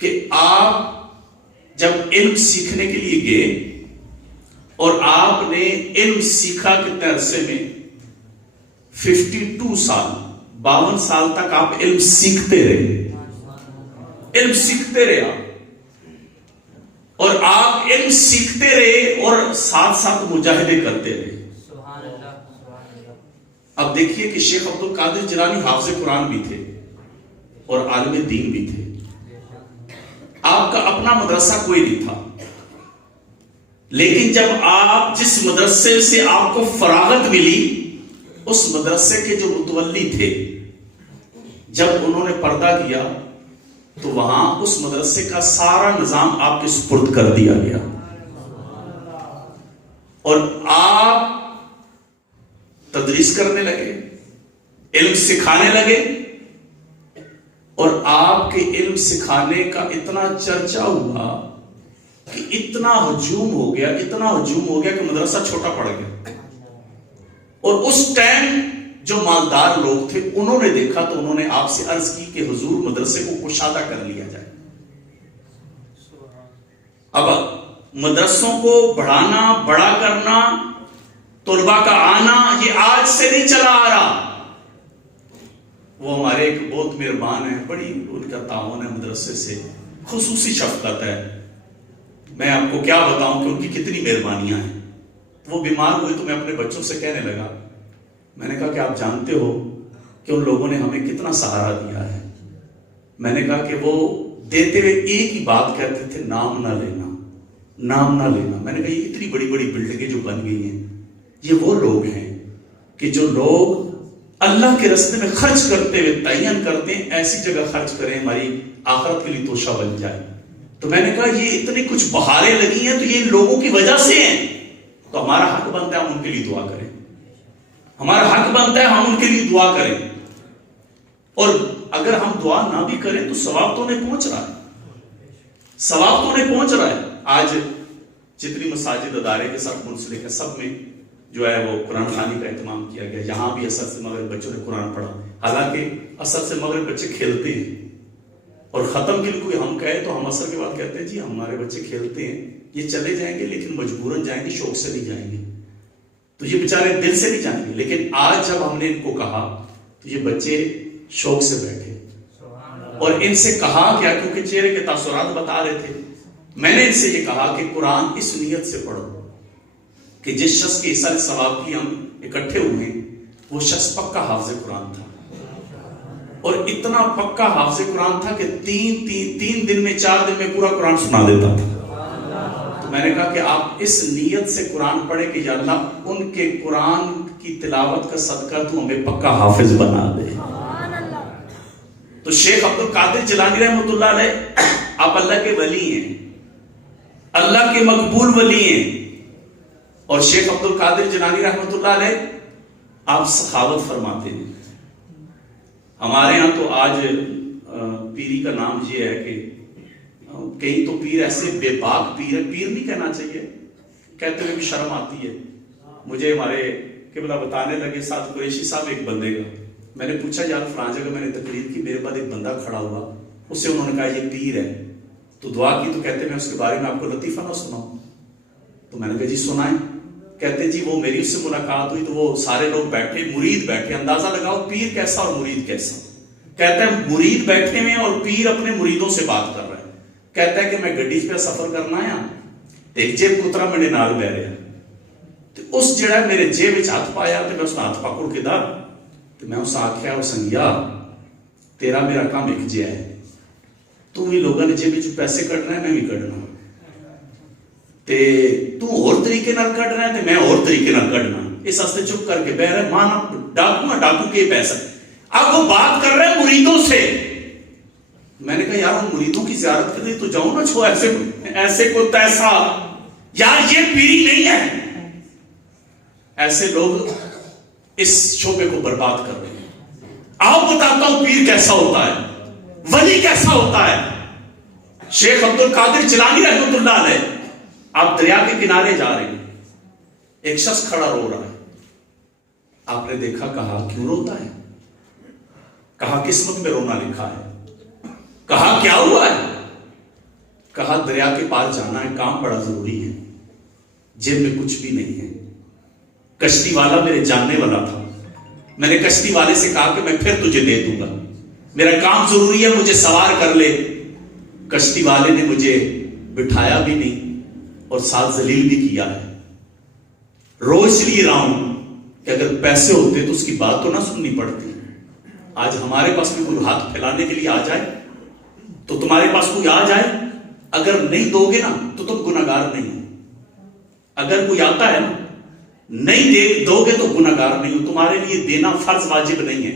کہ آپ جب علم سیکھنے کے لیے گئے اور آپ نے علم سیکھا کتنے عرصے میں 52 سال 52 سال تک آپ علم سیکھتے رہے، علم سیکھتے رہے آپ، اور آپ علم سیکھتے رہے اور ساتھ ساتھ مجاہدے کرتے رہے۔ اب دیکھیے کہ شیخ عبد القادر جیلانی حافظ قرآن بھی تھے اور عالم دین بھی تھے، آپ کا اپنا مدرسہ کوئی نہیں تھا، لیکن جب آپ جس مدرسے سے آپ کو فراغت ملی، اس مدرسے کے جو متولی تھے جب انہوں نے پردہ کیا تو وہاں اس مدرسے کا سارا نظام آپ کے سپرد کر دیا گیا، اور آپ تدریس کرنے لگے، علم سکھانے لگے، اور آپ کے علم سکھانے کا اتنا چرچا ہوا کہ اتنا ہجوم ہو گیا کہ مدرسہ چھوٹا پڑ گیا، اور اس ٹائم جو مالدار لوگ تھے انہوں نے دیکھا تو انہوں نے آپ سے عرض کی کہ حضور مدرسے کو کشادہ کر لیا جائے۔ اب مدرسوں کو بڑھانا، بڑا کرنا، طلباء کا آنا، یہ آج سے نہیں چلا آ رہا۔ وہ ہمارے ایک بہت مہربان ہیں، بڑی ان کا تعاون ہے مدرسے سے، خصوصی شفقت ہے، میں آپ کو کیا بتاؤں کہ ان کی کتنی مہربانیاں ہیں۔ وہ بیمار ہوئے تو میں اپنے بچوں سے کہنے لگا، میں نے کہا کہ آپ جانتے ہو کہ ان لوگوں نے ہمیں کتنا سہارا دیا ہے۔ میں نے کہا کہ وہ دیتے ہوئے ایک ہی بات کہتے تھے، نام نہ لینا، نام نہ لینا۔ میں نے کہا یہ اتنی بڑی بڑی بلڈنگیں جو بن گئی ہیں، یہ وہ لوگ ہیں کہ جو لوگ اللہ کے راستے میں خرچ کرتے ہوئے تعین کرتے ہیں ایسی جگہ خرچ کریں ہماری آخرت کے لیے توشہ بن جائے۔ تو میں نے کہا یہ اتنی کچھ بہاریں لگی ہیں تو یہ لوگوں کی وجہ سے ہیں، تو ہمارا حق بنتا ہے ہم ان کے لیے دعا کریں، ہمارا حق بنتا ہے ہم ان کے لیے دعا کریں، اور اگر ہم دعا نہ بھی کریں تو ثواب تو انہیں پہنچ رہا ہے، ثواب تو انہیں پہنچ رہا ہے۔ آج جتنی مساجد ادارے کے ساتھ منسلک ہے سب میں جو ہے وہ قرآن خوانی کا اہتمام کیا گیا، یہاں بھی عصر سے مغرب بچوں نے قرآن پڑھا، حالانکہ عصر سے مغرب بچے کھیلتے ہیں، اور ختم کے لیے کوئی ہم کہے تو ہم عصر کے بعد کہتے ہیں جی ہمارے بچے کھیلتے ہیں، یہ چلے جائیں گے لیکن مجبوراً جائیں گے، شوق سے نہیں جائیں گے، تو یہ بیچارے دل سے نہیں جائیں گے۔ لیکن آج جب ہم نے ان کو کہا تو یہ بچے شوق سے بیٹھے، اور ان سے کہا کیا، کیونکہ چہرے کے تاثرات بتا رہے تھے، میں نے ان سے یہ کہا کہ قرآن اس نیت سے پڑھو کہ جس شخص کے حصہ ثواب کی ہم اکٹھے ہوئے ہیں وہ شخص پکا حافظ قرآن تھا، اور اتنا پکا حافظ قرآن تھا کہ تین دن میں 4 دن میں پورا قرآن سنا دیتا تھا۔ تو میں نے کہا کہ آپ اس نیت سے قرآن پڑھیں کہ یا اللہ ان کے قرآن کی تلاوت کا صدقہ تو ہمیں پکا حافظ بنا دے۔ تو شیخ عبد القادر جیلانی رحمۃ اللہ علیہ آپ اللہ کے ولی ہیں، اللہ کے مقبول ولی ہیں، اور شیخ عبد القادر جیلانی رحمۃ اللہ علیہ آپ سخاوت فرماتے ہیں۔ ہمارے ہاں تو آج پیری کا نام یہ ہے کہ کہیں تو پیر ایسے بے باک پیر ہے، پیر نہیں کہنا چاہیے، کہتے ہوئے بھی شرم آتی ہے۔ مجھے ہمارے قبلہ بتانے لگے ساتھ قریشی صاحب ایک بندے کا، میں نے پوچھا یار فلاں جگہ میں نے تقریر کی، میرے بعد ایک بندہ کھڑا ہوا، اس سے انہوں نے کہا یہ پیر ہے، تو دعا کی تو کہتے میں اس کے بارے میں آپ کو لطیفہ نہ سناؤں؟ تو میں نے کہا جی سنائیں۔ کہتے جی وہ میری اس سے ملاقات ہوئی تو وہ سارے لوگ بیٹھے، مرید بیٹھے، اندازہ لگاؤ پیر کیسا اور مرید کیسا۔ کہتا ہے مرید بیٹھے ہوئے اور پیر اپنے مریدوں سے بات کر رہا ہے۔ کہتا ہے کہ میں گڈی پہ سفر کرنا ہے، ایک جیب کترا میرے نال بہ رہا، تو اس جڑا میرے جیب وچ ہاتھ پایا تو میں اس ہاتھ پکڑ کے دا تو میں اس آکھیا او سنگیا تیرا میرا کام ایک جیا ہے، تو بھی لوگوں نے جیب وچ پیسے کٹنا ہے میں بھی کٹنا، تے تو اور طریقے نال کٹ رہا ہے تے میں اور طریقے نال کٹنا، اس واسطے چپ کر کے بہ رہا ہے، مانا ڈاکو کے پیسہ۔ اب وہ بات کر رہے ہیں مریدوں سے، میں نے کہا یار ان مریدوں کی زیارت کے لیے تو جاؤں نا، چھو ایسے کو تیسا، یار یہ پیری نہیں ہے۔ ایسے لوگ اس شعبے کو برباد کر رہے ہیں۔ آپ بتاتا ہوں پیر کیسا ہوتا ہے، ولی کیسا ہوتا ہے۔ شیخ عبد القادر جیلانی رحمۃ اللہ علیہ آپ دریا کے کنارے جا رہے ہیں، ایک شخص کھڑا رو رہا ہے، آپ نے دیکھا، کہا کیوں روتا ہے؟ کہا قسمت میں رونا لکھا ہے۔ کہا کیا ہوا ہے؟ کہا دریا کے پار جانا ہے، کام بڑا ضروری ہے، جیب میں کچھ بھی نہیں ہے۔ کشتی والا میرے جاننے والا تھا، میں نے کشتی والے سے کہا کہ میں پھر تجھے دے دوں گا، میرا کام ضروری ہے، مجھے سوار کر لے۔ کشتی والے نے مجھے بٹھایا بھی نہیں اور ساتھ ذلیل بھی کیا ہے۔ روز لیے رہا ہوں کہ اگر پیسے ہوتے تو اس کی بات تو نہ سننی پڑتی۔ آج ہمارے پاس بھی کوئی ہاتھ پھیلانے کے لیے آ جائے تو تمہارے پاس کوئی آ جائے، اگر نہیں دو گے نا تو تم گناہگار نہیں ہو۔ اگر کوئی آتا ہے نا، نہیں دو گے تو گناہگار نہیں ہو۔ تمہارے لیے دینا فرض واجب نہیں ہے،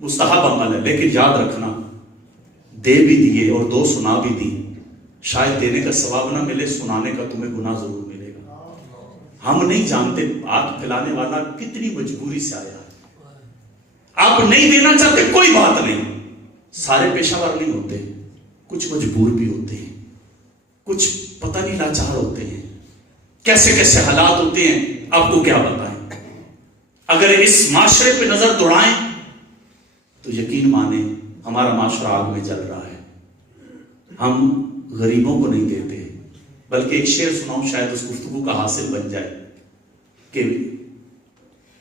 مستحب عمل ہے، لیکن یاد رکھنا دے بھی دیے اور دو سنا بھی دی، شاید دینے کا ثواب نہ ملے، سنانے کا تمہیں گناہ ضرور ملے گا۔ ہم نہیں جانتے ہاتھ پھیلانے والا کتنی مجبوری سے آیا ہے۔ آپ نہیں دینا چاہتے کوئی بات نہیں، سارے پیشہ ور نہیں ہوتے، کچھ مجبور بھی ہوتے ہیں، کچھ پتہ نہیں لاچار ہوتے ہیں، کیسے کیسے حالات ہوتے ہیں، آپ کو کیا بتائیں۔ اگر اس معاشرے پہ نظر دوڑائیں تو یقین مانیں ہمارا معاشرہ آگ میں جل رہا ہے۔ ہم غریبوں کو نہیں دیتے، بلکہ ایک شعر سناؤں شاید اس گفتگو کا حاصل بن جائے کہ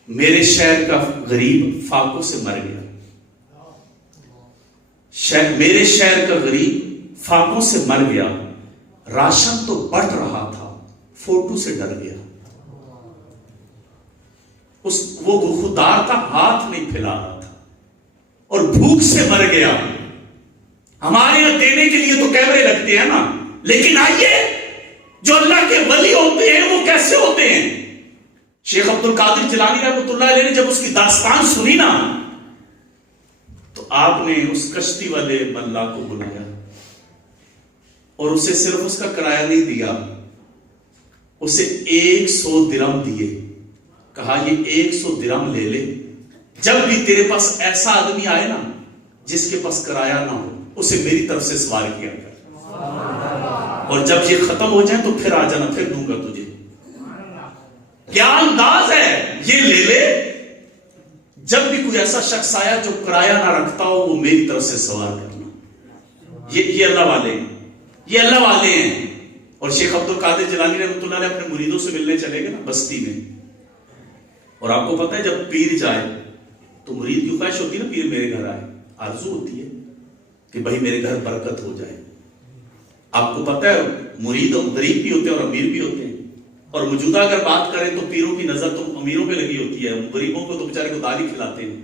میرے شہر کا غریب فاقوں سے مر گیا، میرے شہر کا غریب فاقوں سے مر گیا، راشن تو بٹ رہا تھا فوٹو سے ڈر گیا۔ وہ خوددار تھا، ہاتھ نہیں پھیلا رہا تھا اور بھوک سے مر گیا۔ ہمارے یہاں دینے کے لیے تو کیمرے لگتے ہیں نا، لیکن آئیے جو اللہ کے ولی ہوتے ہیں وہ کیسے ہوتے ہیں۔ شیخ عبد القادر جیلانی رحمۃ اللہ علیہ نے جب اس کی داستان سنی نا تو آپ نے اس کشتی والے ملا کو بلایا اور اسے صرف اس کا کرایہ نہیں دیا، اسے 100 درہم دیے، کہا یہ 100 درہم لے لے، جب بھی تیرے پاس ایسا آدمی آئے نا جس کے پاس کرایہ نہ ہو اسے میری طرف سے سوار کیا کر، اور جب یہ ختم ہو جائے تو پھر آ جانا، پھر دوں گا تجھے۔ کیا انداز ہے، یہ لے لے، جب بھی کوئی ایسا شخص آیا جو کرایہ نہ رکھتا ہو وہ میری طرف سے سوار کرنا۔ یہ اللہ والے ہیں، یہ اللہ والے ہیں۔ اور شیخ عبد القادر جیلانی رحمۃ اللہ علیہ اپنے مریدوں سے ملنے چلے گئے نا بستی میں، اور آپ کو پتہ ہے جب پیر جائے تو مرید کی خواہش ہوتی ہے نا پیر میرے گھر آئے، آرزو ہوتی ہے کہ بھائی میرے گھر برکت ہو جائے۔ آپ کو پتہ ہے مرید غریب بھی ہوتے ہیں اور امیر بھی ہوتے ہیں، اور موجودہ اگر بات کریں تو پیروں کی نظر تو امیروں پہ لگی ہوتی ہے، غریبوں کو تو بیچارے کو دال ہی کھلاتے ہیں۔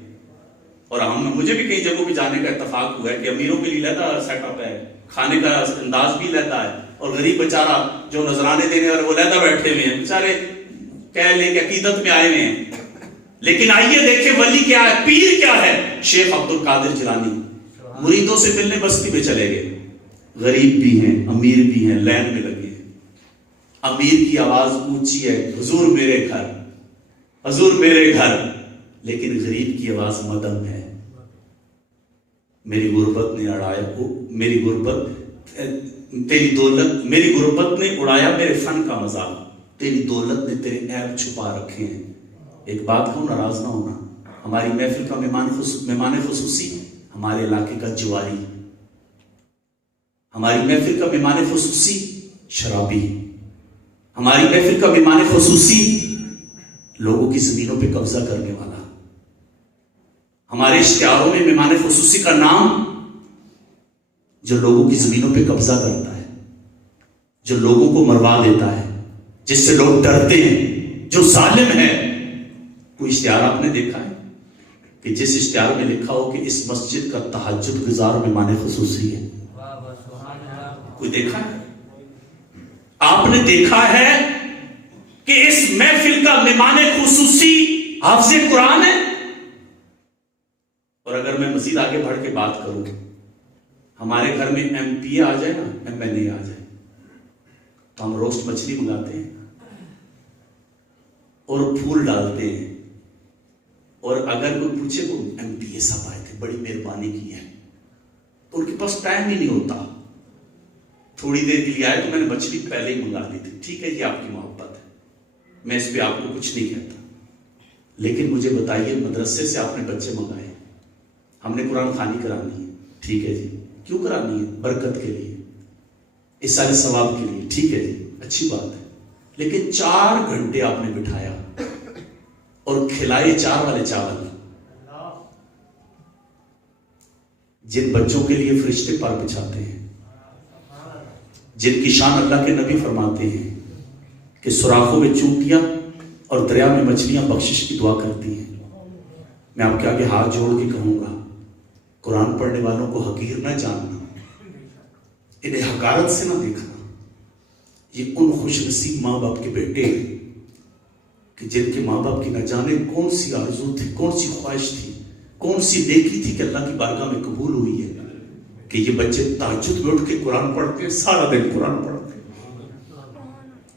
اور مجھے بھی کئی جگہوں پہ جانے کا اتفاق ہوا ہے کہ امیروں کے لیے لیتا سیٹ اپ ہے، کھانے کا انداز بھی لیتا ہے، اور غریب بیچارہ جو نذرانے دینے والے وہ لیتا بیٹھے ہوئے ہیں، بیچارے کہہ لیں کہ عقیدت میں آئے ہوئے ہیں۔ لیکن آئیے دیکھیں ولی کیا ہے، پیر کیا ہے۔ شیخ عبد القادر جیلانی مریدوں سے ملنے بستی میں چلے گئے، غریب بھی ہیں امیر بھی ہیں، لائن میں لگے ہیں۔ امیر کی آواز اونچی ہے، حضور میرے گھر، حضور میرے گھر، لیکن غریب کی آواز مدم ہے، میری غربت نے اڑایا، میری غربت تیری دولت، میری غربت نے اڑایا میرے فن کا مذاق، تیری دولت نے تیرے عیب چھپا رکھے ہیں۔ ایک بات کہوں، ناراض نہ ہونا، ہماری محفل کا مہمان خصوصی ہمارے علاقے کا جواری، ہماری محفل کا مہمان خصوصی شرابی، ہماری محفل کا مہمان خصوصی لوگوں کی زمینوں پہ قبضہ کرنے والا، ہمارے اشتہاروں میں مہمان خصوصی کا نام جو لوگوں کی زمینوں پہ قبضہ کرتا ہے، جو لوگوں کو مروا دیتا ہے، جس سے لوگ ڈرتے ہیں، جو ظالم ہے۔ کوئی اشتہار آپ نے دیکھا ہے کہ جس اشتہار میں لکھا ہو کہ اس مسجد کا تہجد گزار مہمان خصوصی ہے؟ کوئی دیکھا ہے؟ آپ نے دیکھا ہے کہ اس محفل کا مہمان خصوصی حافظ قرآن ہے؟ اور اگر میں مزید آگے بڑھ کے بات کروں، ہمارے گھر میں ایم پی اے آ جائے نا، ایم ایل اے آ جائے تو ہم روسٹ مچھلی منگاتے ہیں اور پھول ڈالتے ہیں، اور اگر کوئی پوچھے وہ ایم پی اے صاحب آئے تھے، بڑی مہربانی کی ہے، تو ان کے پاس ٹائم ہی نہیں ہوتا، تھوڑی دیر کے لیے آئے تو میں نے مچھلی پہلے ہی منگا لی تھی، ٹھیک ہے یہ آپ کی محبت ہے، میں اس پہ آپ کو کچھ نہیں کہتا، لیکن مجھے بتائیے مدرسے سے آپ نے بچے منگائے، ہم نے قرآن خوانی کرانی ہے، ٹھیک ہے جی، کیوں کرانی ہے؟ برکت کے لیے۔ اس سارے ثواب کے لیے، ٹھیک ہے جی، اچھی بات ہے، لیکن 4 گھنٹے آپ نے بٹھایا اور کھلائے 4 والے چاول، جن بچوں کے لیے فرشتے پر بچھاتے ہیں، جن کی شان اللہ کے نبی فرماتے ہیں کہ سوراخوں میں چونٹیاں اور دریا میں مچھلیاں بخشش کی دعا کرتی ہیں. میں آپ کے آگے ہاتھ جوڑ کے کہوں گا، قرآن پڑھنے والوں کو حقیر نہ جاننا، انہیں حقارت سے نہ دیکھنا. یہ ان خوش نصیب ماں باپ کے بیٹے ہیں کہ جن کے ماں باپ کی نہ جانے کون سی آرزو تھی، کون سی خواہش تھی، کون سی نیکی تھی کہ اللہ کی بارگاہ میں قبول ہوئی ہے کہ یہ بچے تہجد میں اٹھ کے قرآن پڑھتے ہیں، سارا دن قرآن پڑھتے ہیں.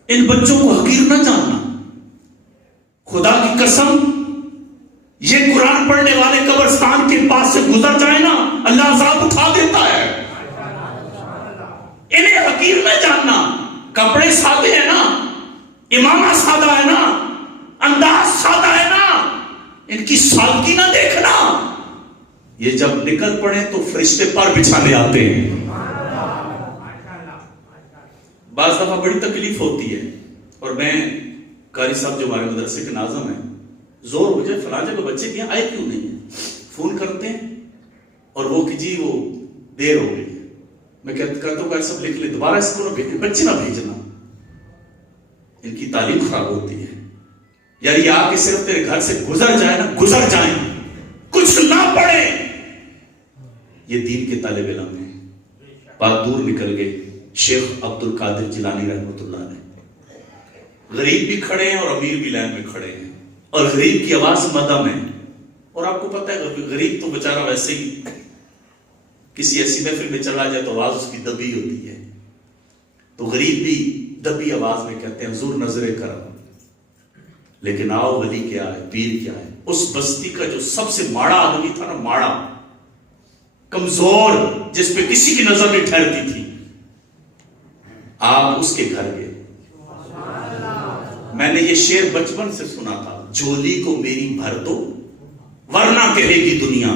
ان بچوں کو حقیر نہ جاننا. خدا کی قسم، یہ قرآن پڑھنے والے قبرستان کے پاس سے گزر جائے نا، اللہ عذاب اٹھا دیتا ہے. انہیں حقیر نہ جاننا. کپڑے سادے ہیں نا، امامہ سادہ ہے نا، انداز سادہ ہے نا، ان کی سادگی نہ دیکھنا. یہ جب نکل پڑے تو فرشتے پر بچھانے آتے ہیں. بعض دفعہ بڑی تکلیف ہوتی ہے، اور میں قاری صاحب جو ہمارے مدرسے کے ناظم ہیں، زور ہو جائے فلاں جگہ بچے کیا آئے کیوں نہیں ہیں، فون کرتے ہیں اور وہ کہ جی وہ دیر ہو گئی ہے. میں کہتا ہوں کہ سب لکھ لیں، دوبارہ اس کو نہ بھیجیں، بچے نہ بھیجنا، ان کی تعلیم خراب ہوتی ہے. یار یہ آ کے صرف تیرے گھر سے گزر جائے نا، گزر جائیں، کچھ نہ پڑھے. یہ دین کے طالب علم ہیں. بات دور نکل گئے. شیخ عبد القادر جیلانی رحمۃ اللہ علیہ، غریب بھی کھڑے ہیں اور امیر بھی لائن میں کھڑے ہیں، اور غریب کی آواز مدم ہے. اور آپ کو پتہ ہے غریب تو بیچارہ ویسے ہی کسی ایسی محفل میں چلا جائے تو آواز اس کی دبی ہوتی ہے، تو غریب بھی دبی آواز میں کہتے ہیں حضور نظر کرم. لیکن آؤ ولی کیا ہے، پیر کیا ہے. اس بستی کا جو سب سے ماڑا آدمی تھا نا، ماڑا کمزور، جس پہ کسی کی نظر نہیں ٹھہرتی تھی، آپ اس کے گھر گئے. میں نے یہ شعر بچپن سے سنا تھا، جھولی کو میری بھر دو ورنہ کہے گی دنیا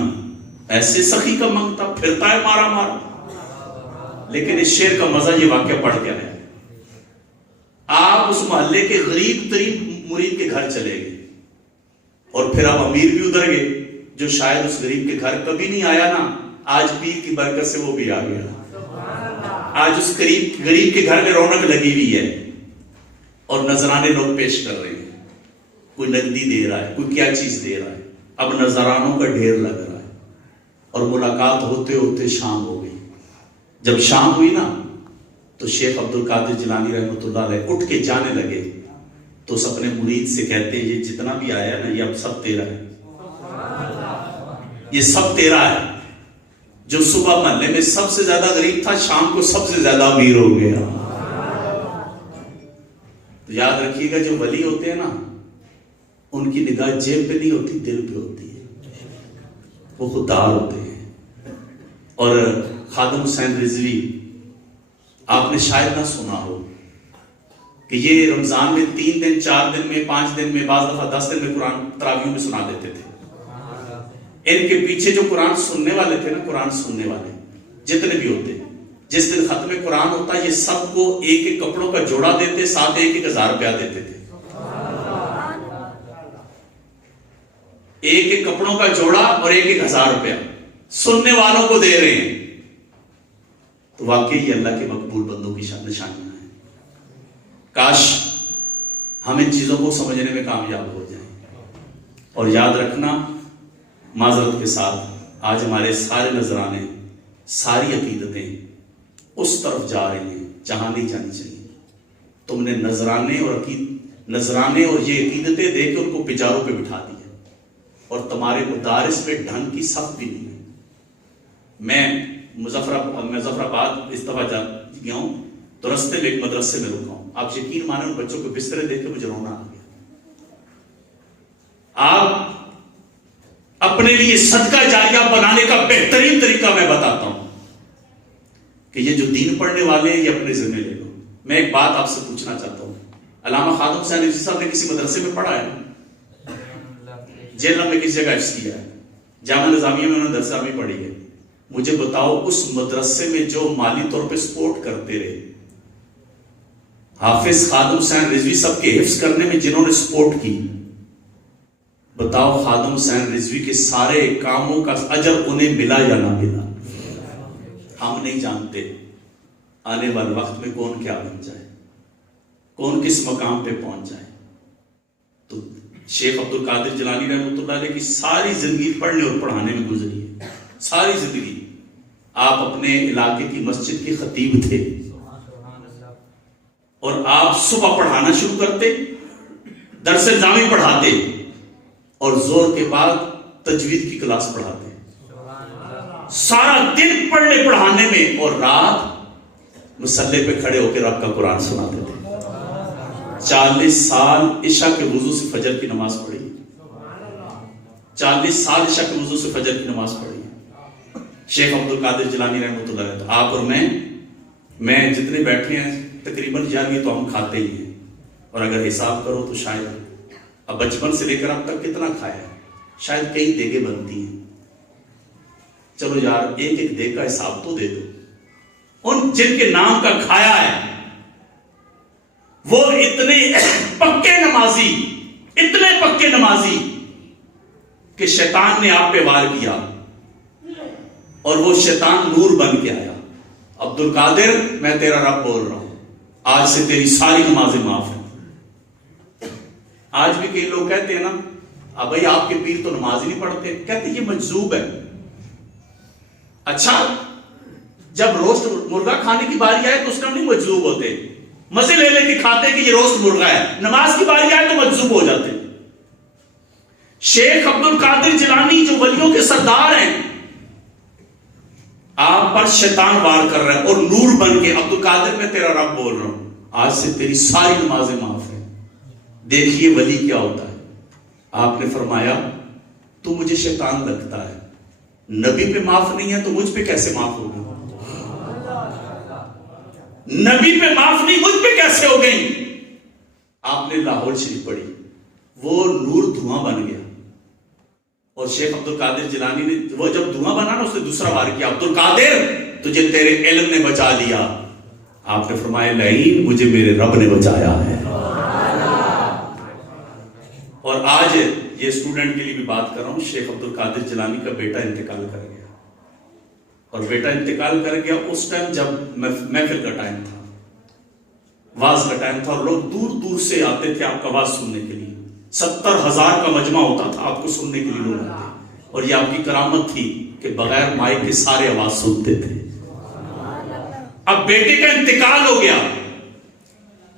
ایسے سخی کا منگتا پھرتا ہے مارا مارا. لیکن اس شعر کا مزہ یہ واقعہ پڑھ کے ہے. آپ اس محلے کے غریب ترین مرید کے گھر چلے گئے، اور پھر آپ امیر بھی ادھر گئے جو شاید اس غریب کے گھر کبھی نہیں آیا نا، آج پیر کی برکت سے وہ بھی آ گیا. آج اس غریب کے گھر میں رونق لگی ہوئی ہے، اور نذرانے لوگ پیش کر رہے ہیں. کوئی نقدی دے رہا ہے، کوئی کیا چیز دے رہا ہے. اب نذرانوں کا ڈھیر لگ رہا ہے، اور ملاقات ہوتے ہوتے شام ہو گئی. جب شام ہوئی نا تو شیخ عبد القادر جیلانی رحمۃ اللہ علیہ اٹھ کے جانے لگے، تو اس اپنے مرید سے کہتے ہیں یہ جتنا بھی آیا نا، یہ اب سب تیرا ہے، یہ سب تیرا ہے. جو صبح محلے میں سب سے زیادہ غریب تھا، شام کو سب سے زیادہ امیر ہو گیا. تو یاد رکھیے گا، جو ولی ہوتے ہیں نا، ان کی نگاہ جیب پہ نہیں ہوتی، دل پہ ہوتی ہے. وہ خوددار ہوتے ہیں. اور خادم حسین رضوی، آپ نے شاید نہ سنا ہو کہ یہ رمضان میں 3 دن 4 دن میں 5 دن میں بعض دفعہ 10 دن میں قرآن تراویحوں میں سنا دیتے تھے. ان کے پیچھے جو قرآن سننے والے تھے نا، قرآن سننے والے جتنے بھی ہوتے، جس دن ختم قرآن ہوتا یہ سب کو ایک ایک کپڑوں کا جوڑا دیتے، ساتھ 1,000 روپیہ دیتے تھے. 1 کپڑوں کا جوڑا اور 1,000 روپیہ سننے والوں کو دے رہے ہیں. تو واقعی یہ اللہ کے مقبول بندوں کی نشانیاں ہیں. کاش ہم ان چیزوں کو سمجھنے میں کامیاب ہو جائیں. اور یاد رکھنا، معذرت کے ساتھ، آج ہمارے سارے نذرانے، ساری عقیدتیں اس طرف جا رہی ہیں جہاں نہیں جانی چاہیے. تم نے نذرانے اور یہ عقیدتیں دے کے ان کو پجاروں پہ بٹھا دیا، اور تمہارے مدارس میں ڈھنگ کی صف بھی نہیں ہے. میں مظفر آباد اس دفعہ گیا ہوں تو رستے میں ایک مدرسے میں رکا ہوں. آپ یقین مانیں، ان بچوں کو بسترے دیکھ کے مجھے رونا آ گیا. آپ اپنے لیے صدقہ جاریہ بنانے کا بہترین طریقہ میں بتاتا ہوں کہ یہ جو دین پڑھنے والے ہیں یہ اپنے ذمہ لے لو. میں ایک بات آپ سے پوچھنا چاہتا ہوں، علامہ خادم حسین رضوی صاحب نے کسی مدرسے میں پڑھا ہے؟ جیل میں کسی جگہ حفظ کیا ہے؟ جامعہ نظامیہ میں انہوں نے 10ویں پڑھی ہے. مجھے بتاؤ، اس مدرسے میں جو مالی طور پہ سپورٹ کرتے رہے، حافظ خادم حسین رضوی سب کے حفظ کرنے میں جنہوں نے سپورٹ کی، بتاؤ خادم حسین رضوی کے سارے کاموں کا اجر انہیں ملا یا نہ ملا؟ ہم نہیں جانتے آنے والے وقت میں کون کیا بن جائے، کون کس مقام پہ پہنچ جائے۔ تو شیخ عبد القادر جیلانی رحمۃ اللہ علیہ کی ساری زندگی پڑھنے اور پڑھانے میں گزری ہے، ساری زندگی۔ آپ اپنے علاقے کی مسجد کے خطیب تھے اور آپ صبح پڑھانا شروع کرتے، درس نظامی پڑھاتے اور زور کے بعد تجوید کی کلاس پڑھاتے، سارا دن پڑھنے پڑھانے میں، اور رات مصلی پہ کھڑے ہو کے رب کا قرآن سناتے تھے۔ 40 سال عشاء کے وضو سے فجر کی نماز پڑھی، 40 سال عشاء کے وضو سے فجر کی نماز پڑھی شیخ عبد القادر جیلانی رحمۃ اللہ علیہ۔ آپ اور میں جتنے بیٹھے ہیں تقریباً یہ تو ہم کھاتے ہی ہیں، اور اگر حساب کرو تو شاید اب بچپن سے لے کر اب تک کتنا کھایا ہے، شاید کئی دیگیں بنتی ہیں۔ چلو یار ایک ایک دیگ کا حساب تو دے دو۔ ان جن کے نام کا کھایا ہے وہ اتنے پکے نمازی کہ شیطان نے آپ پہ وار کیا اور وہ شیطان نور بن کے آیا۔ عبد القادر میں تیرا رب بول رہا ہوں، آج سے تیری ساری نمازیں معاف ہیں۔ آج بھی کئی لوگ کہتے ہیں نا اب بھائی آپ کے پیر تو نماز ہی نہیں پڑھتے، کہتے یہ مجذوب ہے۔ اچھا جب روسٹ مرغا کھانے کی باری آئے تو اس کا نہیں مجذوب ہوتے، مزے لے لے کے کھاتے کہ یہ روسٹ مرغا ہے، نماز کی باری آئے تو مجذوب ہو جاتے۔ شیخ عبد القادر جیلانی جو ولیوں کے سردار ہیں، آپ پر شیطان وار کر رہا ہے اور نور بن کے عبد القادر میں تیرا رب بول رہا ہوں، آج سے تیری ساری نمازیں معاف ہیں۔ دیکھیے ولی کیا ہوتا ہے۔ آپ نے فرمایا تو مجھے شیطان لگتا ہے، نبی پہ معاف نہیں ہے تو مجھ پہ کیسے معاف ہوگی؟ نبی پہ معاف نہیں مجھ پہ کیسے ہو گئی؟ آپ نے لاہور شریف پڑھی، وہ نور دھواں بن گیا، اور شیخ عبد القادر جیلانی نے وہ جب دھواں بنا نا اس نے دوسرا وار کیا، عبد القادر تجھے تیرے علم نے بچا لیا۔ آپ نے فرمایا لعین مجھے میرے رب نے بچایا ہے۔ اور آج یہ اسٹوڈنٹ کے لیے بھی بات کر رہا ہوں، شیخ عبد القادر جیلانی کا بیٹا انتقال کر گیا، اور بیٹا انتقال کر گیا اس ٹائم جب محفل کا ٹائم تھا، واز کا ٹائم تھا، اور لوگ دور دور سے آتے تھے آپ کا واز سننے کے لیے۔ 70,000 کا مجمع ہوتا تھا آپ کو سننے کے لیے لوگ آتے، اور یہ آپ کی کرامت تھی کہ بغیر مائک کے سارے آواز سنتے تھے۔ اب بیٹے کا انتقال ہو گیا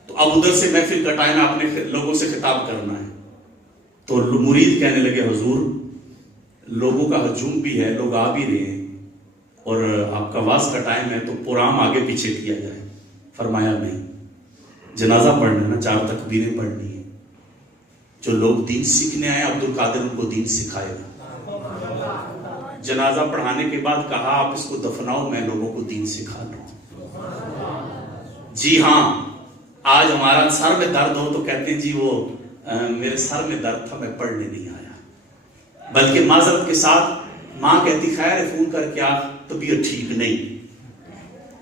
تو اب ادھر سے محفل کا ٹائم آپ نے لوگوں سے خطاب کرنا ہے، تو مرید کہنے لگے حضور لوگوں کا ہجوم بھی ہے، لوگ آ بھی رہے ہیں، اور آپ کا واز کا ٹائم ہے تو پرام آگے پیچھے کیا جائے۔ فرمایا نہیں، جنازہ پڑھنا ہے نا، 4 تکبیریں پڑھنی ہے، جو لوگ دین سیکھنے آئے عبد القادر ان کو دین سکھائے گا۔ جنازہ پڑھانے کے بعد کہا آپ اس کو دفناؤ، میں لوگوں کو دین سکھا دوں۔ جی ہاں، آج ہمارا سر میں درد ہو تو کہتے ہیں جی وہ میرے سر میں درد تھا میں پڑھنے نہیں آیا، بلکہ معذرت کے ساتھ ماں کہتی خیر فون کر کے طبیعت ٹھیک نہیں،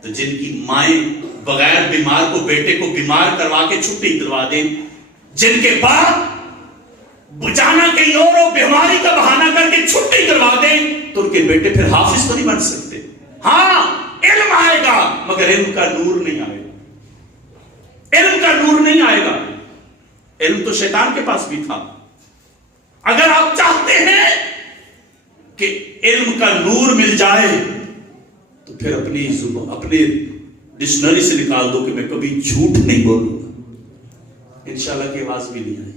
تو جن کی مائیں بغیر بیمار کو بیٹے کو بیمار کروا کے چھٹی دلوا دیں، جن کے بعد جانا کہیں اور ہو بیماری کا بہانہ کر کے چھٹی کروا دیں، تو ان کے بیٹے پھر حافظ تو نہیں بن سکتے۔ ہاں علم آئے گا مگر علم کا نور نہیں آئے گا، علم کا نور نہیں آئے گا۔ علم تو شیطان کے پاس بھی تھا۔ اگر آپ چاہتے ہیں کہ علم کا نور مل جائے تو پھر اپنی ڈکشنری سے نکال دو کہ میں کبھی جھوٹ نہیں بولوں گا، انشاءاللہ کی آواز بھی نہیں آئے۔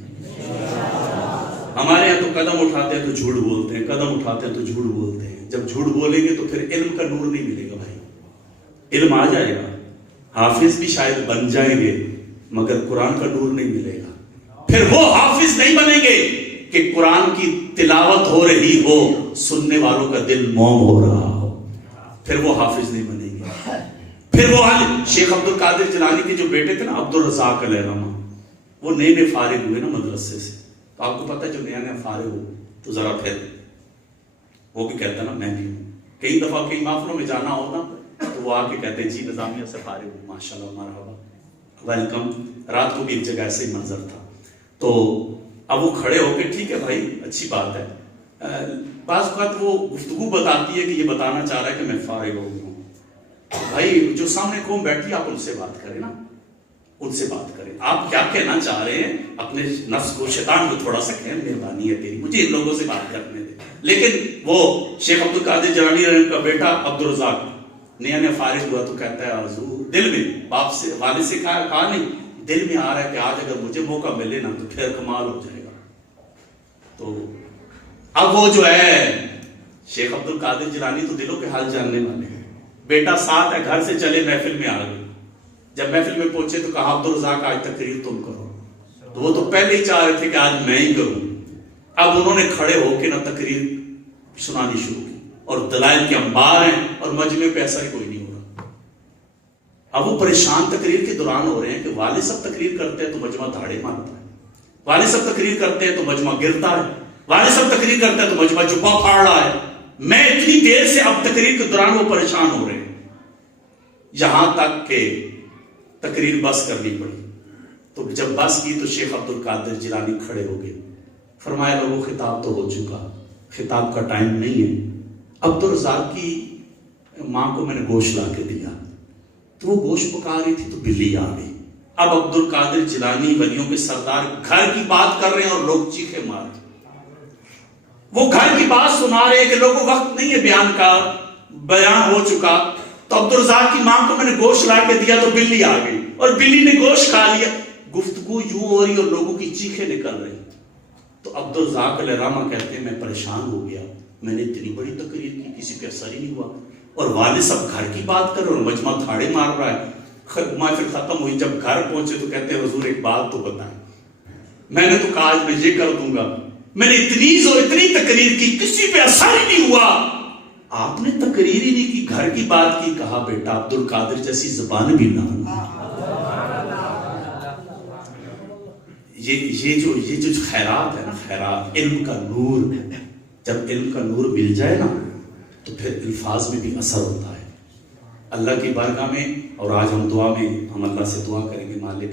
ہمارے یہاں تو قدم اٹھاتے ہیں تو جھوٹ بولتے ہیں، قدم اٹھاتے ہیں تو جھوٹ بولتے ہیں۔ جب جھوٹ بولیں گے تو پھر علم کا نور نہیں ملے گا بھائی۔ علم آ جائے گا، حافظ بھی شاید بن جائیں گے مگر قرآن کا نور نہیں ملے گا۔ پھر وہ حافظ نہیں بنیں گے کہ قرآن کی تلاوت ہو رہی ہو، سننے والوں کا دل موم ہو رہا ہو، پھر وہ حافظ نہیں بنیں گے۔ پھر وہ شیخ عبد القادر جیلانی کے جو بیٹے تھے نا عبد الرزاق علیہ الرحمہ، وہ نئے فارغ ہوئے نا مدرسے سے، تو آپ کو پتہ جو نیا فارغ ہو تو ذرا پھر وہ بھی کہتا نا میں بھی ہوں۔ کئی دفعہ کئی محفلوں میں جانا ہوگا تو وہ آ کے کہتے ہیں جی نظامیہ سے فارغ ہوں، ماشاءاللہ مرحبا، ویلکم. رات کو بھی ایک جگہ ایسے ہی منظر تھا. تو اب وہ کھڑے ہو کے ٹھیک ہے بھائی اچھی بات ہے. بعض اوقات وہ گفتگو بتاتی ہے کہ یہ بتانا چاہ رہا ہے کہ میں فارغ ہو گیا ہوں. بھائی جو سامنے قوم بیٹھی آپ ان سے بات کریں نا, ان سے بات کریں. آپ کیا کہنا چاہ رہے ہیں اپنے نفس کو, شیطان کو تھوڑا سا کہیں مہربانی ہے تیری مجھے ان لوگوں سے بات کرنے دے. لیکن وہ شیخ عبد القادر جیلانی کا بیٹا عبدالرزاق نیا فارغ ہوا تو کہتا ہے حضور, دل میں باپ سے والد سے کہا نہیں, دل میں آ رہا ہے کہ آج اگر مجھے موقع ملے نا تو پھر کمال ہو جائے گا. تو اب وہ جو ہے شیخ عبد القادر جیلانی تو دلوں کے حال جاننے والے ہیں. بیٹا ساتھ ہے, گھر سے چلے محفل میں آ گئے. جب محفل میں پہنچے تو کہا عبدالرزاق آج تقریر تم کرو. تو وہ تو پہلے ہی چاہ رہے تھے کہ آج میں ہی کروں. اب انہوں نے کھڑے ہو کے نا تقریر سنانی شروع کی اور دلائل کے انبار ہیں اور مجمع پہ ایسا ہی کوئی نہیں ہو رہا. اب وہ پریشان تقریر کے دوران ہو رہے ہیں کہ والد صاحب تقریر کرتے ہیں تو مجمع دھاڑے مارتا ہے, والد صاحب تقریر کرتے ہیں تو مجمع گرتا ہے, والد صاحب تقریر کرتے ہیں تو مجمع جبہ پھاڑ رہا ہے. میں اتنی دیر سے اب تقریر کے دوران وہ پریشان ہو رہے ہیں, یہاں تک کہ تقریر بس کرنی پڑی. تو جب بس کی تو شیخ عبد القادر جیلانی کھڑے ہو گئے. فرمایا لوگوں خطاب تو ہو چکا, خطاب کا ٹائم نہیں ہے. عبدالرزاق کی ماں کو میں نے گوشت لا کے دیا تو وہ گوشت پکا رہی تھی تو بلی آ گئی. اب عبد القادر جیلانی ولیوں کے سردار گھر کی بات کر رہے ہیں اور لوگ چیخے مار رہے. وہ گھر کی بات سنا رہے ہیں کہ لوگوں وقت نہیں ہے بیان کا, بیان ہو چکا. تو عبدالرزاق کی ماں کو میں نے گوشت لا کے دیا تو بلی آ گئی اور بلی نے گوشت کھا لیا. گفتگو یوں ہو رہی اور لوگوں کی چیخیں نکل رہی. تو عبدالرزاق علیہ الرحمہ کہتے ہیں میں پریشان ہو گیا, میں نے اتنی بڑی تقریر کی کسی پہ اثر ہی نہیں ہوا اور والد صاحب گھر کی بات کر رہے اور مجمع تھاڑے مار رہا ہے. محفل ختم ہوئی, جب گھر پہنچے تو کہتے ہیں حضور ایک بات تو بتائیں. میں نے تو کہا آج میں یہ کر دوں گا, میں نے اتنی تقریر کی کسی پہ اثر ہی نہیں ہوا. آپ نے تقریر ہی نہیں کی, گھر کی بات کی. کہا بیٹا عبد القادر جیسی زبان بھی نہ. یہ جو خیرات ہے نا, خیرات علم کا نور, جب علم کا نور مل جائے نا تو پھر الفاظ میں بھی اثر ہوتا ہے. اللہ کی بارگاہ میں اور آج ہم دعا میں ہم اللہ سے دعا کریں گے مالک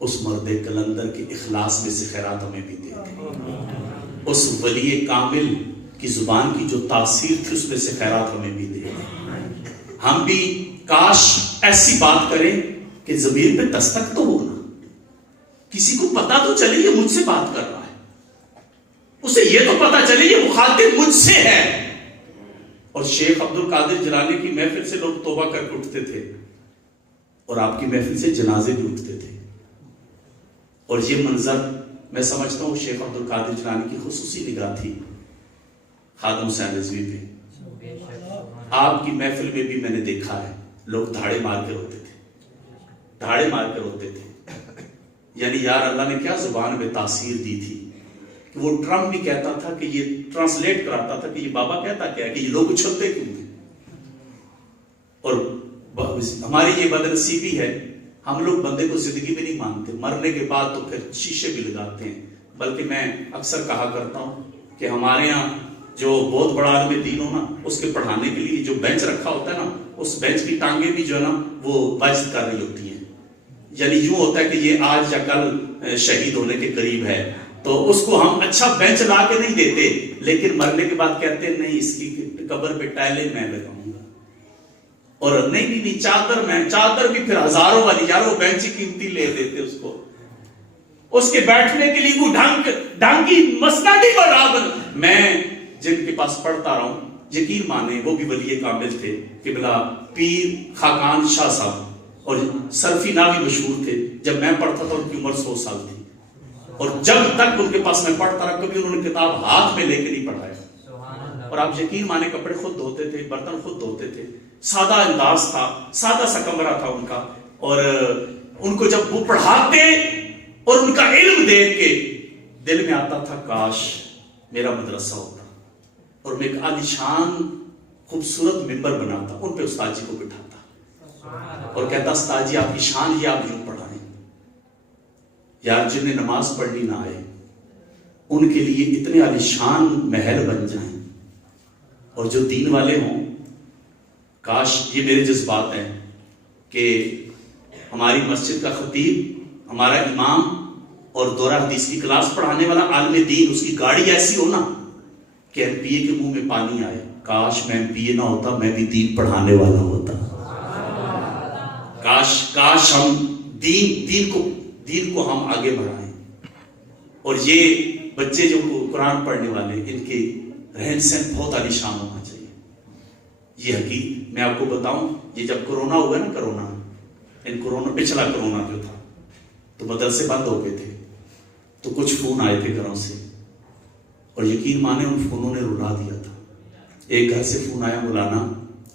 اس مرد کلندر کے اخلاص میں سے خیرات ہمیں بھی دے دے, اس ولی کامل کی زبان کی جو تاثیر تھی اس میں سے خیرات ہمیں بھی دے دے. ہم بھی کاش ایسی بات کریں کہ ضمیر پہ دستک تو ہونا, کسی کو پتا تو چلے یہ مجھ سے بات کر رہا ہے, اسے یہ تو پتا چلے یہ مخاطب مجھ سے ہے. اور شیخ عبد القادر جیلانی کی محفل سے لوگ توبہ کر کے اٹھتے تھے اور آپ کی محفل سے جنازے بھی اٹھتے تھے. اور یہ منظر میں سمجھتا ہوں شیخ عبد القادر جیلانی کی خصوصی نگاہ تھی خادم حسین رضوی پہ. آپ کی محفل میں بھی میں نے دیکھا ہے لوگ دھاڑے مار کے روتے تھے, دھاڑے مار کے روتے تھے. یعنی یار اللہ نے کیا زبان میں تاثیر دی تھی کہ وہ ٹرمپ بھی کہتا تھا کہ یہ ٹرانسلیٹ کراتا تھا کہ یہ بابا کہتا کیا ہے کہ یہ لوگ اچھلتے کیوں ہیں. اور ہماری یہ بدنصیبی ہے, ہم لوگ بندے کو زندگی میں نہیں مانتے, مرنے کے بعد تو پھر شیشے بھی لگاتے ہیں. بلکہ میں اکثر کہا کرتا ہوں کہ ہمارے یہاں جو بہت بڑا عالم دین ہو نا اس کے پڑھانے کے لیے جو بینچ رکھا ہوتا ہے نا اس بینچ کی ٹانگیں بھی جو ہے نا وہ بچت کر رہی ہوتی ہیں. یعنی یوں ہوتا ہے کہ یہ آج یا کل شہید ہونے کے قریب ہے تو اس کو ہم اچھا بینچ لا کے نہیں دیتے, لیکن مرنے کے بعد کہتے ہیں نہیں اس کی قبر پہ ٹائلیں میں لگاؤں گا. اور نہیں چادر میں, چادر بھی پھر ہزاروں والی, یار وہ بینچ کی قیمتی لے دیتے اس کو, اس کے بیٹھنے کے لیے وہ ڈھنگی مسندی برابر. میں جن کے پاس پڑھتا رہا ہوں یقین مانے وہ بھی ولی کامل تھے, قبلہ پیر خاقان شاہ صاحب اور صرفی ناوی مشہور تھے. جب میں پڑھتا تھا ان کی عمر 100 سال تھی اور جب تک ان کے پاس میں پڑھتا رہا کبھی انہوں نے کتاب ہاتھ میں لے کے نہیں پڑھایا. اور آپ یقین مانے کپڑے خود دھوتے تھے, برتن خود دھوتے تھے, سادہ انداز تھا, سادہ سا کمرہ تھا ان کا. اور ان کو جب وہ پڑھاتے اور ان کا علم دیکھ کے دل میں آتا تھا کاش میرا مدرسہ ہوتا اور میں ایک عالیشان خوبصورت ممبر بناتا, ان پہ استاد جی کو بٹھاتا اور کہتا استاد جی آپ کی شان یہ آپ یوں پڑھائیں. یار جنہیں نماز پڑھنی نہ آئے ان کے لیے اتنے عالیشان محل بن جائیں, اور جو دین والے ہوں کاش یہ میرے جذبات ہیں کہ ہماری مسجد کا خطیب، ہمارا امام اور دورہ حدیث کی کلاس پڑھانے والا عالم دین، اس کی گاڑی ایسی ہو نا کہ ایم پی اے کے منہ میں پانی آئے، کاش میں ایم پی اے نہ ہوتا، میں بھی دین پڑھانے والا ہوتا، کاش ہم دین کو ہم آگے بڑھائیں۔ اور یہ بچے جو قرآن پڑھنے والے، ان کے رہن سہن بہت عالیشان ہونا چاہیے۔ یہ حقیقت میں آپ کو بتاؤں، یہ جب کرونا ہوا نا، پچھلا کرونا جو تھا، تو مدرسے بند ہو گئے تھے، تو کچھ فون آئے تھے گھروں سے، اور یقین مانے ان فونوں نے رلا دیا تھا۔ ایک گھر سے فون آیا، مولانا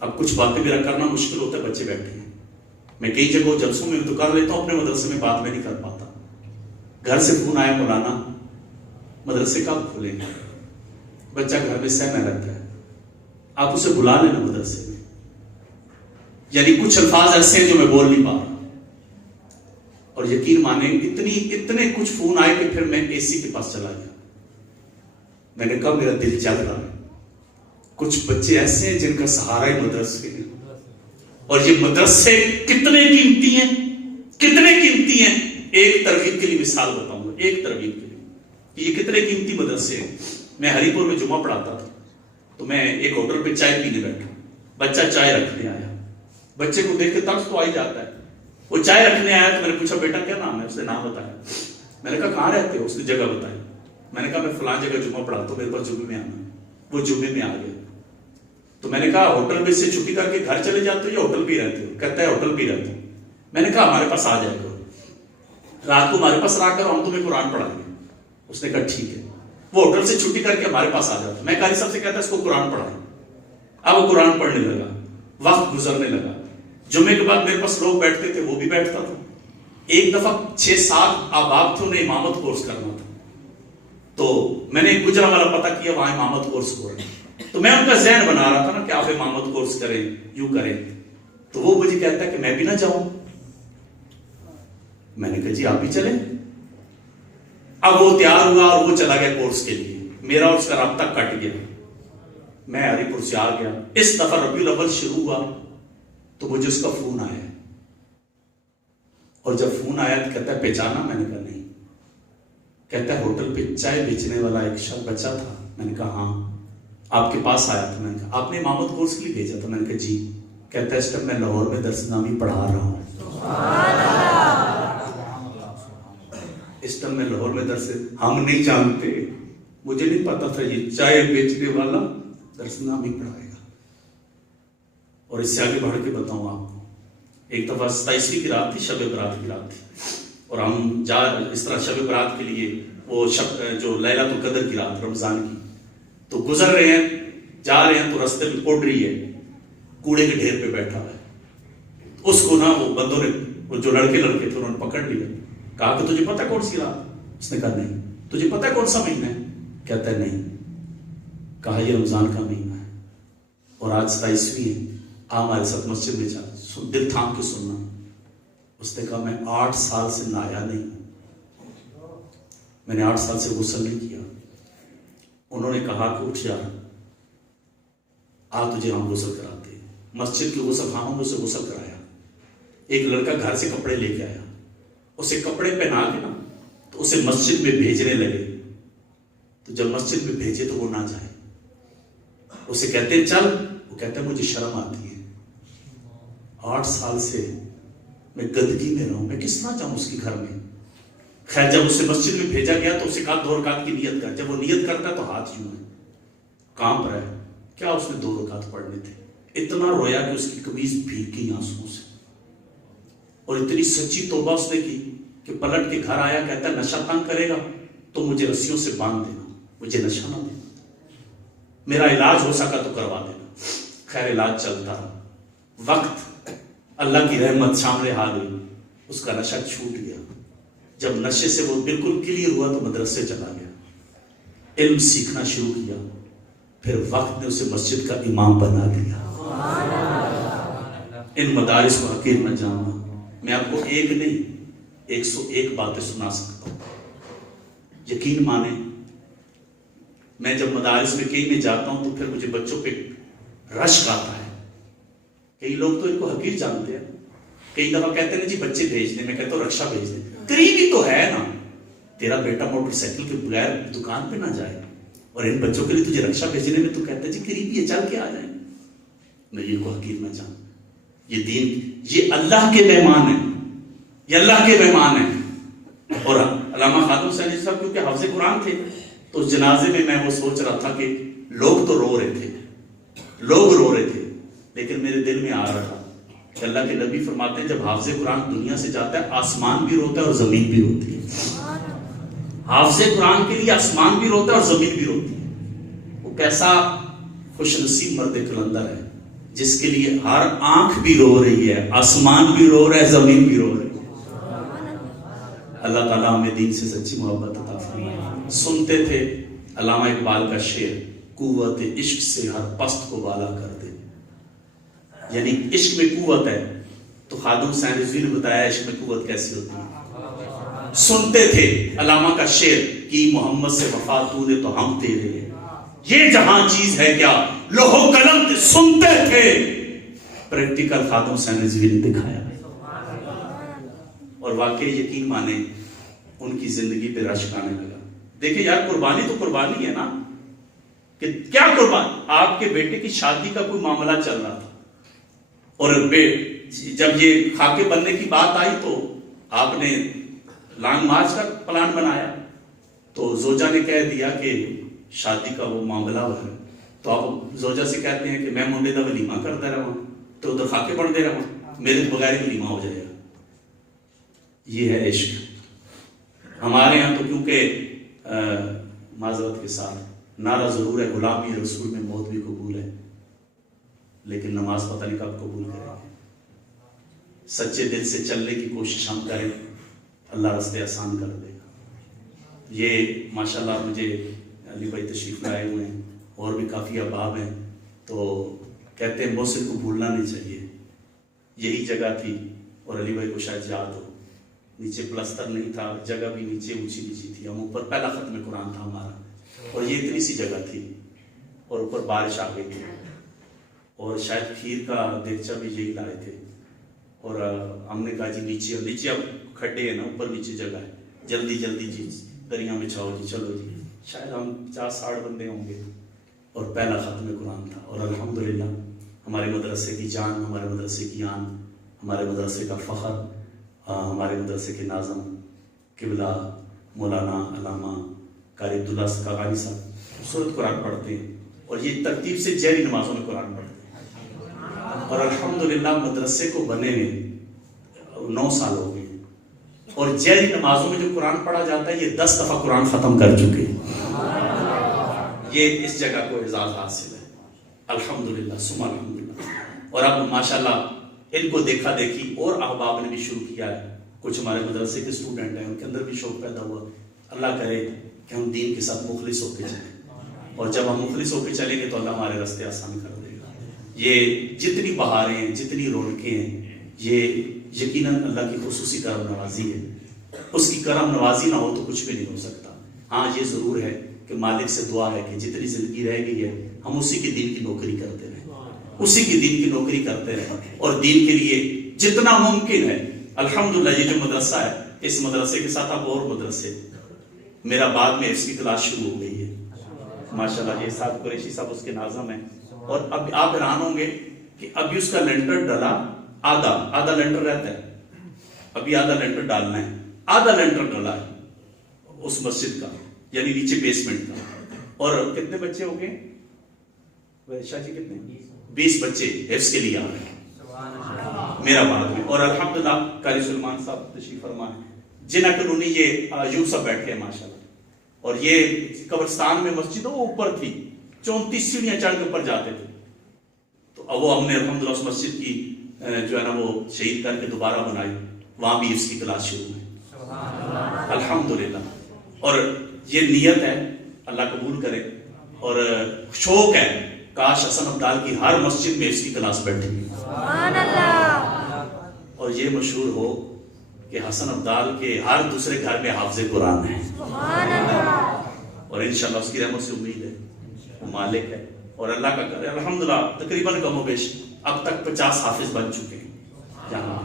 اب کچھ باتیں میرا کرنا مشکل ہوتا ہے، بچے بیٹھے ہیں، میں کئی جگہوں جلسوں میں تو کر لیتا ہوں، اپنے مدرسے میں بات میں نہیں کر پاتا۔ گھر سے فون آیا، مولانا مدرسے کب کھلیں گے؟ بچہ گھر میں سہ میں رہتا ہے، آپ اسے بلا لینا مدرسے میں۔ یعنی کچھ الفاظ ایسے ہیں جو میں بول نہیں پا رہا، اور یقین مانیں اتنے کچھ فون آئے کہ پھر میں اے سی کے پاس چلا گیا۔ میں نے کہا میرا دل جل رہا ہے، کچھ بچے ایسے ہیں جن کا سہارا ہی مدرسے ہیں، اور یہ مدرسے کتنے قیمتی ہیں۔ ایک ترغیب کے لیے مثال بتاؤں گا، ایک ترغیب کے لیے، یہ کتنے قیمتی مدرسے ہیں۔ میں ہری پور میں جمعہ پڑھاتا تھا، تو میں ایک ہوٹل پہ چائے پینے بیٹھا، بچہ چائے رکھنے آیا، بچے کو دیکھ کے ترس تو آ ہی جاتا ہے، وہ چائے رکھنے آیا تو میں نے پوچھا بیٹا کیا نام ہے؟ اس نے نام بتایا، میں نے کہا کہاں رہتے ہو؟ اس نے جگہ بتائی، میں نے کہا میں فلاں جگہ جمعہ پڑھاتا ہوں، میرے پاس جمعے میں آنا۔ وہ جمعے میں آ گیا، تو میں نے کہا ہوٹل میں سے چھٹی کر کے گھر چلے جاتے ہو یا ہوٹل پہ رہتے ہو؟ کہتا ہے ہوٹل پہ رہتے ہو۔ میں نے کہا ہمارے پاس آ جائے گا، رات کو ہمارے پاس رہ کر ہم تمہیں قرآن پڑھائیں گے۔ اس نے کہا ٹھیک ہے۔ وہ ہوٹل سے چھٹی کر کے ہمارے پاس آ جاتا، میں قاری صاحب سے کہتا اس کو قرآن پڑھائیں۔ اب وہ قرآن پڑھنے لگا، وقت گزرنے لگا، جمعے کے بعد میرے پاس لوگ بیٹھتے تھے، وہ بھی بیٹھتا تھا۔ ایک دفعہ 6-7 احباب تھے، انہیں امامت کورس کرنا تھا، تو میں نے گجرا والا پتہ کیا، وہاں امامت کورس ہو رہا ہے، تو میں ان کا ذہن بنا رہا تھا نا کہ آپ امامت کورس کریں، یوں کریں، تو وہ مجھے کہتا ہے کہ میں بھی نہ جاؤں۔ میں نے کہا جی آپ بھی چلیں۔ اب وہ تیار ہوا اور وہ چلا گیا کورس کے لیے، میرا اور اس کا رابطہ کٹ گیا، میں ہری پور سے آ گیا۔ اس دفعہ ربیع الاول شروع ہوا تو مجھے اس کا فون آیا، اور جب فون آیا تو کہتا ہے پہچانا؟ میں نے کہا نہیں۔ کہتا ہے ہوٹل پہ چائے بیچنے والا ایک شخص بچہ تھا۔ میں نے کہا ہاں، آپ کے پاس آیا تھا۔ میں نے کہا آپ نے امامت کورس کے لیے بھیجا تھا؟ میں نے کہا جی۔ کہتا ہے اس ٹائم میں لاہور میں درس نامی پڑھا رہا ہوں۔ اس ٹائم میں لاہور میں درس، ہم نہیں جانتے، مجھے نہیں پتا تھا یہ چائے بیچنے والا درس نامی پڑھائے گا۔ اور اس سے آگے بڑھ کے بتاؤں آپ کو، ایک دفعہ 27ویں کی رات تھی، شب برات کی رات تھی، اور ہم اس طرح شب برات کے لیے وہ شب جو لیلۃ القدر کی رات رمضان کی، تو گزر رہے ہیں، جا رہے ہیں، تو رستے میں اڑ رہی ہے، کوڑے کے ڈھیر پہ بیٹھا ہے، اس کو نا وہ بندوں نے، وہ جو لڑکے تھے انہوں نے پکڑ لیا، کہا کہ تجھے پتہ کون سی رات؟ اس نے کہا نہیں۔ تجھے پتہ کون سا مہینہ ہے؟ کہتا ہے نہیں۔ کہا یہ رمضان کا مہینہ ہے، اور آج 27ویں ہے، آ ہمارے ساتھ مسجد میں جا، دل تھام کے سننا۔ اس نے کہا میں 8 سال سے نہایا نہیں، میں نے 8 سال سے غسل نہیں کیا۔ انہوں نے کہا کہ اٹھ جا، تجھے ہم غسل کراتے ہیں۔ مسجد کے غسل خانوں میں سے غسل کرایا۔ ایک لڑکا گھر سے کپڑے لے کے آیا، اسے کپڑے پہنا کے نا تو اسے مسجد میں بھیجنے لگے، تو جب مسجد میں بھیجے تو وہ نہ جائے، اسے کہتے ہیں چل، وہ کہتا ہے مجھے شرم آتی ہے، 8 سال سے میں گندگی میں رہوں، میں کس طرح جاؤں اس کے گھر میں۔ خیر جب اسے مسجد میں بھیجا گیا تو اسے کہا 2 رکعت کی نیت کر۔ جب وہ نیت کرتا تو ہاتھ یوں ہے، کانپ رہا ہے، کیا اس نے 2 رکعت پڑھنے تھے۔ اتنا رویا کہ اس کی قمیض بھیگ گئی آنسوؤں سے، اور اتنی سچی توبہ اس نے کی کہ پلٹ کے گھر آیا، کہتا ہے نشہ تنگ کرے گا تو مجھے رسیوں سے باندھ دینا، مجھے نشہ نہ دینا، میرا علاج ہو سکا تو کروا دینا۔ خیر علاج چلتا رہا، وقت اللہ کی رحمت شامل حال ہوئی، اس کا نشہ چھوٹ گیا۔ جب نشے سے وہ بالکل کلیئر ہوا تو مدرسے چلا گیا، علم سیکھنا شروع کیا، پھر وقت نے اسے مسجد کا امام بنا دیا۔ ان مدارس کو حقیر نہ جاننا۔ میں آپ کو ایک نہیں 101 باتیں سنا سکتا ہوں، یقین مانیں۔ میں جب مدارس میں کہیں میں جاتا ہوں تو پھر مجھے بچوں پہ رشک آتا ہے۔ کئی لوگ تو ان کو حقیر جانتے ہیں، کئی دفعہ کہتے ہیں جی بچے بھیج دیں، میں کہتا ہوں رکشا بھیج دیں، قریبی تو ہے نا، تیرا بیٹا موٹر سائیکل کے بغیر دکان پہ نہ جائے، اور ان بچوں کے لیے تجھے رکشا بھیجنے میں تو کہتا ہے جی قریبی ہے، چل کے آ جائیں۔ نہیں کو حقیر نہ جان، یہ دین، یہ اللہ کے مہمان ہیں، یہ اللہ کے مہمان ہیں۔ اور علامہ خاتون حسین صاحب کیونکہ حافظ قرآن تھے، تو اس جنازے میں میں وہ سوچ رہا تھا کہ لوگ تو رو رہے تھے، لوگ رو رہے تھے، لیکن میرے دل میں آ رہا تھا کہ اللہ کے نبی فرماتے ہیں جب حافظ قرآن دنیا سے جاتا ہے آسمان بھی روتا ہے اور زمین بھی روتی ہے۔ حافظ قرآن کے لیے آسمان بھی روتا ہے اور زمین بھی روتی ہے۔ وہ کیسا خوش نصیب مرد کلندر ہے جس کے لیے ہر آنکھ بھی رو رہی ہے، آسمان بھی رو رہا ہے، زمین بھی رو رہی ہے۔ اللہ تعالیٰ ہمیں دین سے سچی محبت عطا فرمائے۔ سنتے تھے علامہ اقبال کا شعر، قوت عشق سے ہر پست کو بالا کر دے، یعنی عشق میں قوت ہے، تو خادم حسین رضوی نے بتایا عشق میں قوت کیسی ہوتی ہے۔ سنتے تھے علامہ کا شعر، کی محمد سے وفا تو نے تو ہم تیرے، یہ جہاں چیز ہے کیا لوہو قلم، سنتے تھے، پریکٹیکل خادم حسین رضوی نے دکھایا، اور واقعی یقین مانے ان کی زندگی پہ رشک آنے لگا۔ دیکھیں یار قربانی تو قربانی ہے نا، کہ کیا قربان، آپ کے بیٹے کی شادی کا کوئی معاملہ چل رہا تھا، اور جب یہ خاکے بننے کی بات آئی تو آپ نے لانگ مارچ کا پلان بنایا، تو زوجہ نے کہہ دیا کہ شادی کا وہ معاملہ ہے، تو آپ زوجہ سے کہتے ہیں کہ میں منڈے دا ولیمہ کرتا رہا ہوں، تو ادھر خاکے بن دے رہا ہوں، میرے بغیر ولیمہ ہو جائے گا۔ یہ ہے عشق۔ ہمارے ہاں تو کیونکہ معذرت کے ساتھ نعرہ ضرور ہے غلامی رسول میں موت بھی قبول ہے، لیکن نماز پتہ نہیں کب قبول کریں گے۔ سچے دل سے چلنے کی کوشش ہم کریں، اللہ راستے آسان کر دے گا۔ یہ ماشاءاللہ مجھے علی بھائی تشریف لائے ہوئے ہیں، اور بھی کافی احباب ہیں، تو کہتے ہیں محسن کو بھولنا نہیں چاہیے، یہی جگہ تھی، اور علی بھائی کو شاید یاد ہو، نیچے پلستر نہیں تھا، جگہ بھی نیچے اونچی نیچی تھی، ہم اوپر پہلا ختم قرآن تھا ہمارا، اور یہ اتنی سی جگہ تھی، اور اوپر بارش آ گئی تھی، اور شاید کھیر کا دیگچہ بھی یہی لائے تھے، اور ہم نے کہا جی نیچے، اور نیچے اب کھڈے ہیں نا، اوپر نیچے جگہ ہے، جلدی جلدی جی دریا میں چھاؤ جی، چلو جی، شاید ہم 50-60 بندے ہوں گے، اور پہلا ختم قرآن تھا، اور الحمدللہ ہمارے مدرسے کی جان، ہمارے مدرسے کی آن، ہمارے مدرسے کا فخر، ہمارے مدرسے کے ناظم قبلہ مولانا علامہ قاری عبداللہ سقاقانی صاحب خوبصورت قرآن پڑھتے ہیں، اور یہ ترتیب سے جہری نمازوں میں قرآن پڑھتے ہیں، اور الحمدللہ مدرسے کو بنے ہوئے 9 سال ہو گئے، اور جہری نمازوں میں جو قرآن پڑھا جاتا ہے یہ 10 دفعہ قرآن ختم کر چکے ہیں۔ یہ اس جگہ کو اعزاز حاصل ہے، الحمدللہ ثم الحمدللہ۔ اور اب ماشاءاللہ ان کو دیکھا دیکھی اور احباب نے بھی شروع کیا ہے، کچھ ہمارے مدرسے کے اسٹوڈنٹ ہیں، ان کے اندر بھی شوق پیدا ہوا، اللہ کرے کہ ہم دین کے ساتھ مخلص ہو کے چلیں، اور جب ہم مخلص ہو کے چلیں گے تو اللہ ہمارے راستے آسان کر دے گا۔ یہ جتنی بہاریں ہیں، جتنی رونقیں ہیں، یہ یقیناً اللہ کی خصوصی کرم نوازی ہے، اس کی کرم نوازی نہ ہو تو کچھ بھی نہیں ہو سکتا۔ ہاں یہ ضرور ہے کہ مالک سے دعا ہے کہ جتنی زندگی رہ گئی ہے ہم اسی کے دین کی نوکری کرتے رہیں، اسی کی دین کی نوکری کرتے رہیں، اور دین کے لیے جتنا ممکن ہے۔ الحمدللہ یہ جو مدرسہ ہے، اس مدرسے کے ساتھ اب اور مدرسے، میرا بعد میں اس کی کلاس شروع ہو گئی ہے ماشاءاللہ، یہ ساتھ قریشی صاحب اس کے ناظم ہیں، اور اب آپ حیران ہوں گے کہ ابھی اس کا لینٹر ڈلا، آدھا لینٹر رہتا ہے، ابھی آدھا لینٹر ڈالنا ہے، آدھا لینٹر ڈلا ہے اس مسجد کا، یعنی نیچے بیسمنٹ کا۔ اور کتنے بچے ہو گئے شاہ جی؟ کتنے؟ 20 بچے حفظ کے لیے آ رہے ہیں میرا بعد میں، اور الحمدللہ قاری سلمان صاحب تشریف فرما ہے، جنہ قانونی یہ ایوب صاحب بیٹھے ہیں ماشاءاللہ، اور یہ قبرستان میں مسجد وہ اوپر تھی، 34 سیڑھیاں چڑھ کے اوپر جاتے تھے، تو اب وہ ہم نے الحمدللہ اس مسجد کی جو ہے نا وہ شہید کر کے دوبارہ بنائی، وہاں بھی اس کی کلاس شروع ہے الحمدللہ۔ اور یہ نیت ہے، اللہ قبول کرے، اور شوق ہے کاش حسن عبدال کی ہر مسجد میں اس کی کلاس بیٹھے، اور یہ مشہور ہو کہ حسن عبدال کے ہر دوسرے گھر میں حافظ قرآن ہے، اور انشاءاللہ اس کی رحمت سے امید ہے، وہ مالک ہے، اور اللہ کا الحمدللہ تقریباً کم و بیش اب تک 50 حافظ بن چکے ہیں یہاں،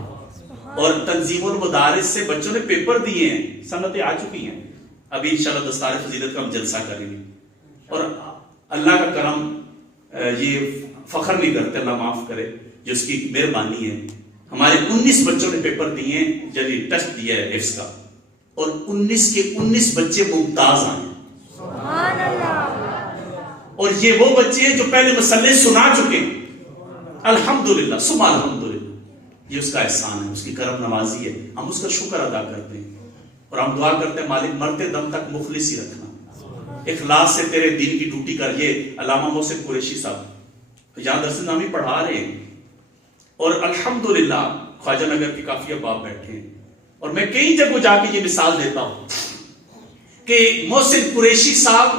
اور تنظیم المدارس سے بچوں نے پیپر دیے ہیں، سنتیں آ چکی ہیں، ابھی انشاءاللہ دستار فضیلت کا ہم جلسہ کریں گے. اور اللہ کا کرم، یہ فخر نہیں کرتے، اللہ معاف کرے، جو اس کی مہربانی ہے. ہمارے 19 بچوں نے پیپر دیے ہیں، یعنی ٹیسٹ دیا ہے حفظ کا، اور 19 کے 19 بچے ممتاز آئے. سبحان اللہ. اور یہ وہ بچے ہیں جو پہلے مسئلے سنا چکے ہیں. الحمدللہ ثم الحمدللہ. یہ اس کا احسان ہے، اس کی کرم نوازی ہے، ہم اس کا شکر ادا کرتے ہیں. اور ہم دعا کرتے ہیں مالک مرتے دم تک مخلص ہی رکھنا، اخلاص سے تیرے دین کی ڈیوٹی کر. یہ علامہ محسن قریشی صاحب یہاں درس نامی پڑھا رہے ہیں، اور الحمدللہ خواجہ نگر کے کافی احباب بیٹھے ہیں. اور میں کئی جگہ جا کے یہ مثال دیتا ہوں کہ محسن قریشی صاحب،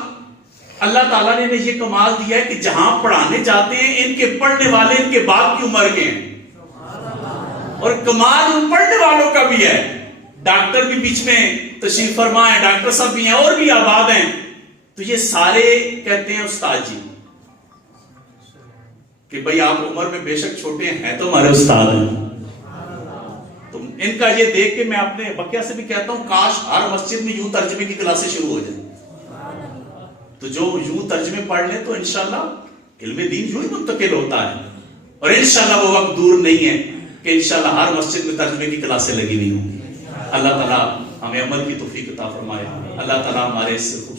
اللہ تعالیٰ نے انہیں یہ کمال دیا ہے کہ جہاں پڑھانے جاتے ہیں ان کے پڑھنے والے ان کے باپ کی عمر کے ہیں. اور کمال ان پڑھنے والوں کا بھی ہے. ڈاکٹر بھی بیچ میں تشریف فرما ہے، ڈاکٹر صاحب بھی ہیں اور بھی آباد ہیں. تو یہ سارے کہتے ہیں استاد جی، کہ بھئی آپ عمر میں بے شک چھوٹے ہیں تو ہمارے استاد ہیں. تو ان کا یہ دیکھ کے میں اپنے بقیہ سے بھی کہتا ہوں کاش ہر مسجد میں یوں ترجمے کی کلاسیں شروع ہو جائیں. تو جو یوں ترجمے پڑھ لیں تو انشاءاللہ علم دین یوں ہی منتقل ہوتا ہے. اور انشاءاللہ وہ وقت دور نہیں ہے کہ انشاءاللہ ہر مسجد میں ترجمے کی کلاسیں لگی ہوئی ہوں گی. اللہ تعالیٰ ہمیں عمل کی توفیق عطا فرمائے. اللہ تعالیٰ ہمارے اس